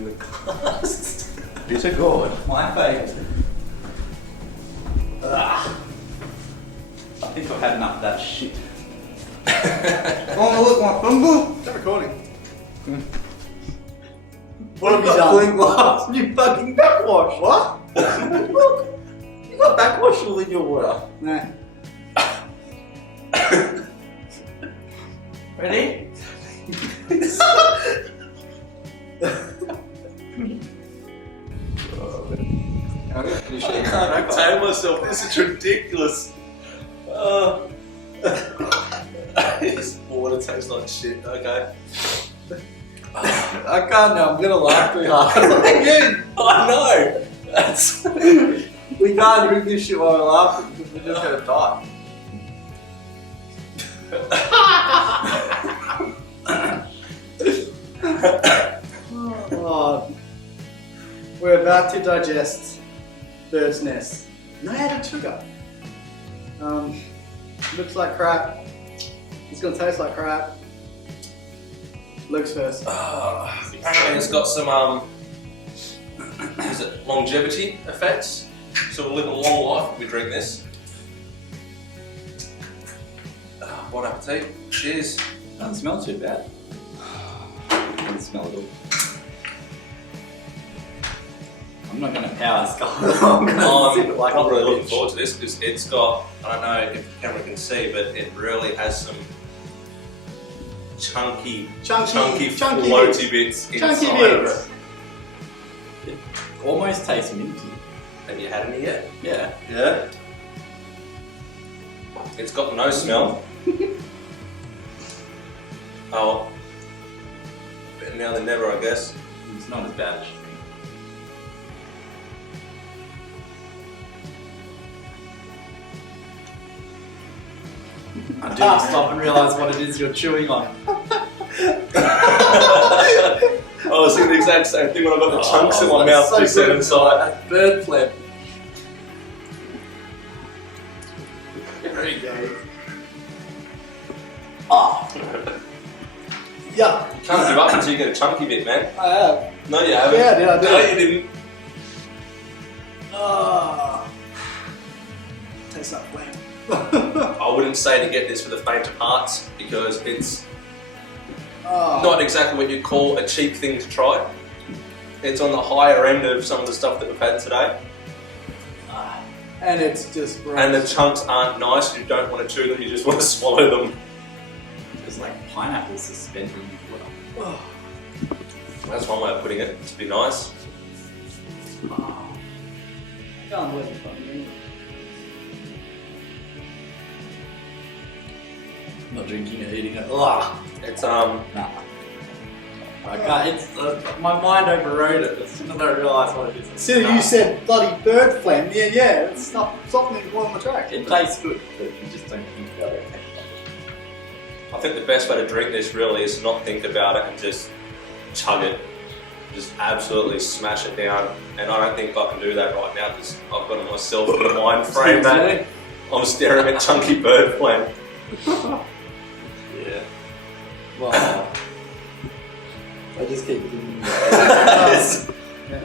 in the glass. Bitter gourd. My favourite. I think I've had enough of that shit. Oh, look, my finger. Is that recording? What have you done? Clean glass. You fucking backwash. What? Look, you got backwash all in your water. Nah. Ready? I can't contain myself. This is ridiculous. This water tastes like shit. Okay. I can't now. I'm gonna laugh too hard. Again. I know. That's. We can't drink this shit while we're laughing because we're just gonna die. Oh, we're about to digest bird's nest. No added sugar. Looks like crap. It's gonna taste like crap. Luke's first. Apparently it's got some is it longevity effects? So we'll live a long life if we drink this. Bon appetit. Cheers. Doesn't smell too bad. Doesn't smell at all. I'm not gonna power skull. I'm gonna sip it like I'm really a looking bitch. forward to this because it's got, I don't know if the camera can see, but it really has some chunky floaty bits Chunky inside bits. of it. It almost tastes minty. Have you had any yet? Yeah. Yeah. It's got no smell. Oh. Better now than never, I guess. It's not as bad as you think. I do stop and realise what it is you're chewing on. I was thinking the exact same thing when I got the chunks in my mouth so just set good. inside. That bird flip. There you go. Oh. Yeah. You can't give up until you get a chunky bit, man. I have. No, you haven't. Yeah, I did, I did. No, you didn't. Oh. Tastes like flame. I wouldn't say to get this for the faint of hearts because it's Oh. not exactly what you'd call a cheap thing to try. It's on the higher end of some of the stuff that we've had today. And it's just gross. And the chunks aren't nice, you don't want to chew them, you just want to swallow them. It's like pineapple suspended in water. That's one way of putting it, to be nice. Oh. I can't believe it's fucking not drinking it, eating it. Ugh. It's Nah. I can't. It's my mind overrode it. As soon as I realised what it is. As soon as you said bloody bird phlegm, yeah, it's stopped me on the track. It tastes good, but you just don't think about it. I think the best way to drink this really is to not think about it and just chug it. Just absolutely smash it down. And I don't think I can do that right now because I've got myself in the mind frame that I'm staring at chunky bird phlegm. Yeah. Wow. I just keep thinking. Yes. Yeah.